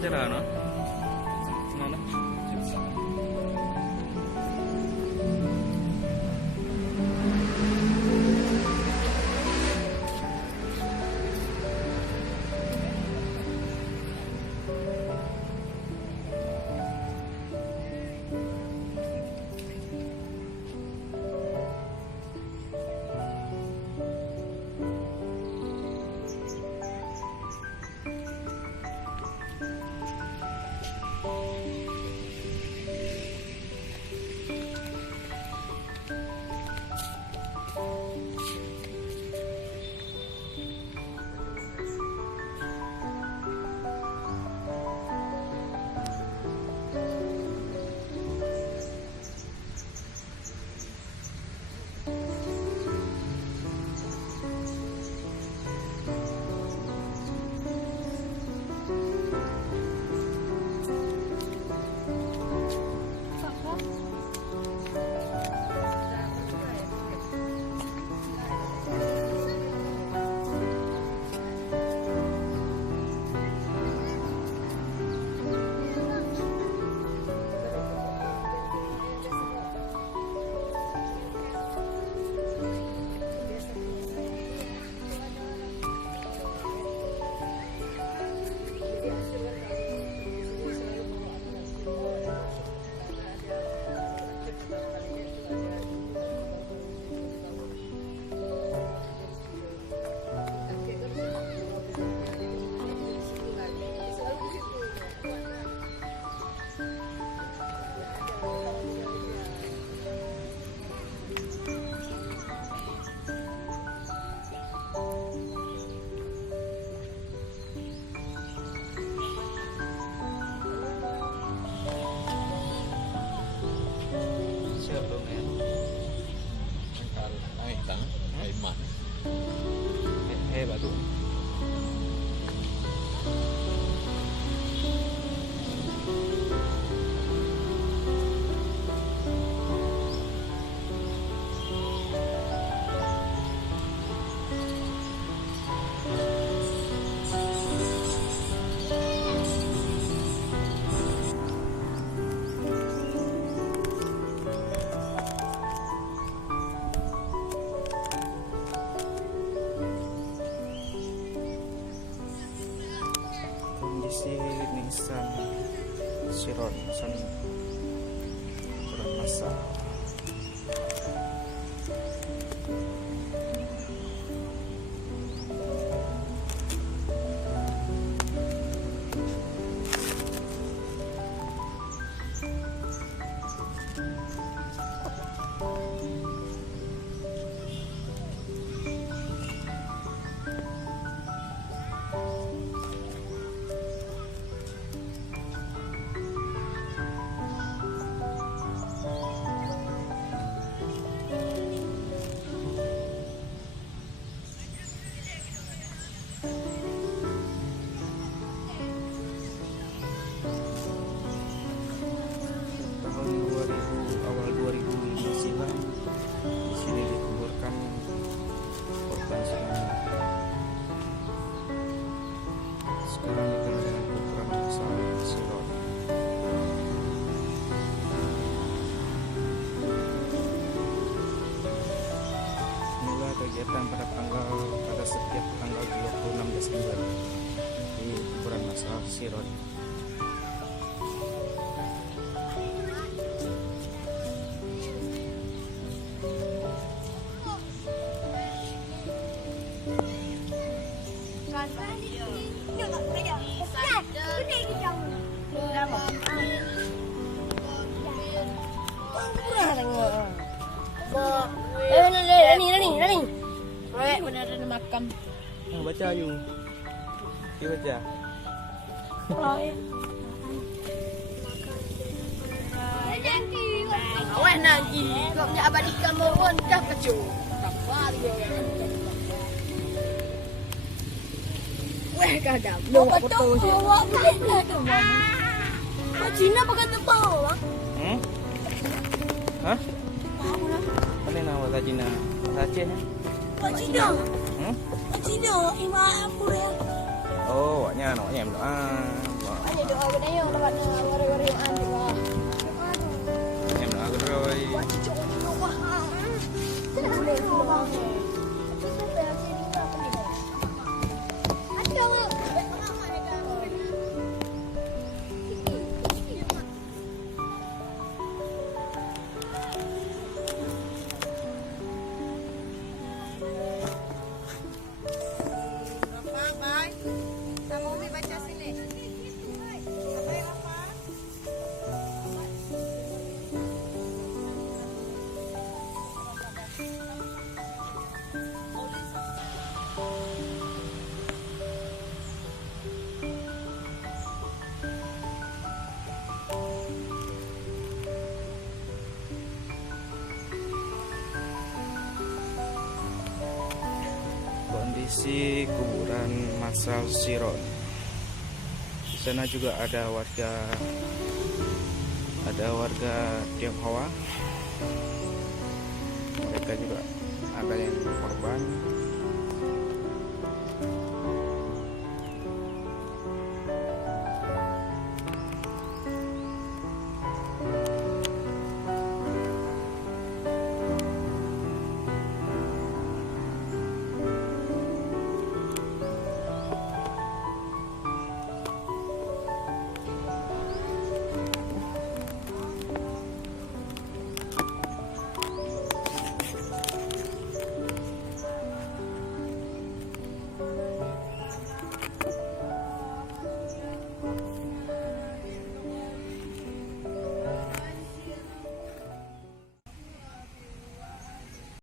acara no? Mana? Hebat tuh. Kondisi Ningsan Siron San Masa. Awal 2005 silam di sini dikuburkan korban tsunami. Sekarang dikenal dengan kuburan masal Siron. Inilah kegiatan pada setiap tanggal 26 Desember di kuburan masal Siron. Beneran makam. Baca yuk. Baca. Awak nanti kau punya abadikan mohon dah kecu. Tak wali. Weh kadang. Lu buat foto je. Awak boleh lah tu, Bang. Mak Cina pakai tepau, Bang. Hah? Tahu lah. Mana nama Wak Cina? Wak Aceh ni? Mak Cina. Hmm? Mak Cina, imak apa ya? Oh, waknya berdoa. Ada doa ke dia dapat orang-orang yang ada. Waknya berdoa ke Roy. Cucuk dulu wah. Boleh pulang. Kondisi kuburan massal Siron. Di sana juga ada warga Tionghoa. Mereka juga ada yang korban.